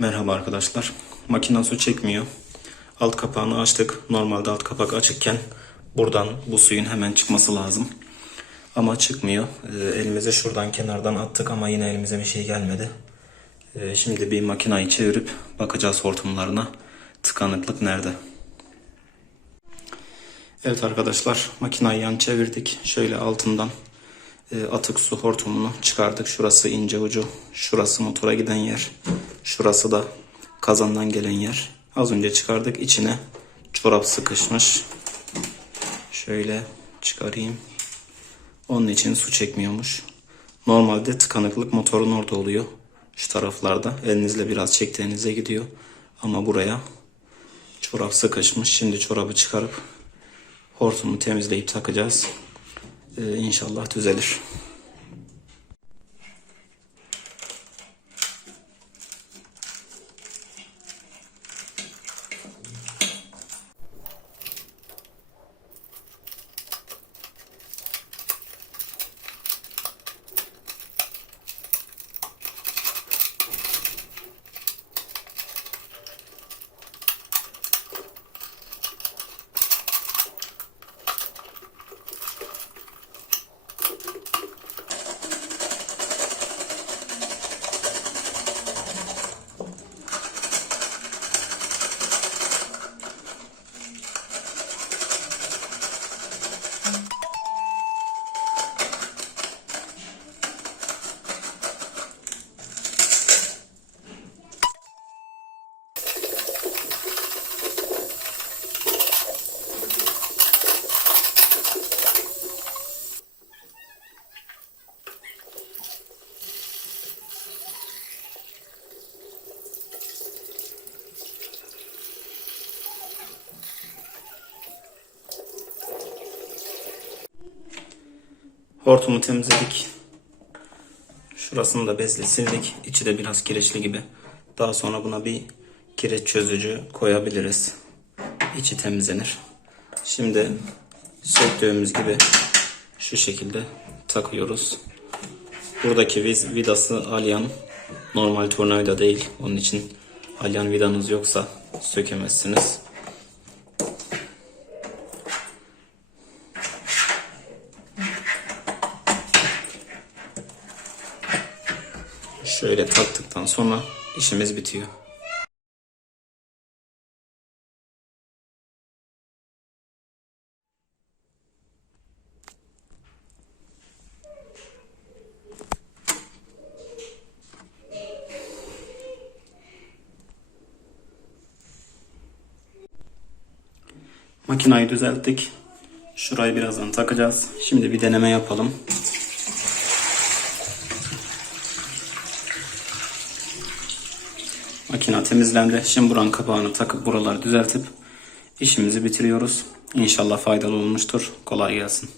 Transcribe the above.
Merhaba arkadaşlar. Makina su çekmiyor. Alt kapağını açtık. Normalde alt kapak açıkken buradan bu suyun hemen çıkması lazım. Ama çıkmıyor. Ee, elimize şuradan kenardan attık ama yine elimize bir şey gelmedi. Ee, şimdi bir makinayı çevirip bakacağız hortumlarına. Tıkanıklık nerede? Evet arkadaşlar makinayı yan çevirdik. Şöyle altından e, atık su hortumunu çıkardık. Şurası ince ucu. Şurası motora giden yer. Şurası da kazandan gelen yer. Az önce çıkardık. içine çorap sıkışmış. Şöyle çıkarayım. Onun için su çekmiyormuş. Normalde tıkanıklık motorun orada oluyor. Şu taraflarda. Elinizle biraz çektiğinizde gidiyor. Ama buraya çorap sıkışmış. Şimdi çorabı çıkarıp hortumu temizleyip takacağız. Ee, inşallah düzelir. Hortumu temizledik. Şurasını da bezle sildik. İçi de biraz kireçli gibi. Daha sonra buna bir kireç çözücü koyabiliriz. İçi temizlenir. Şimdi söktüğümüz gibi şu şekilde takıyoruz. Buradaki vid- vidası alyan normal tornavida değil. Onun için alyan vidanız yoksa sökemezsiniz. Şöyle taktıktan sonra işimiz bitiyor. Makinayı düzelttik. Şurayı birazdan takacağız. Şimdi bir deneme yapalım. Makina temizlendi. Şimdi buranın kapağını takıp buraları düzeltip işimizi bitiriyoruz. İnşallah faydalı olmuştur. Kolay gelsin.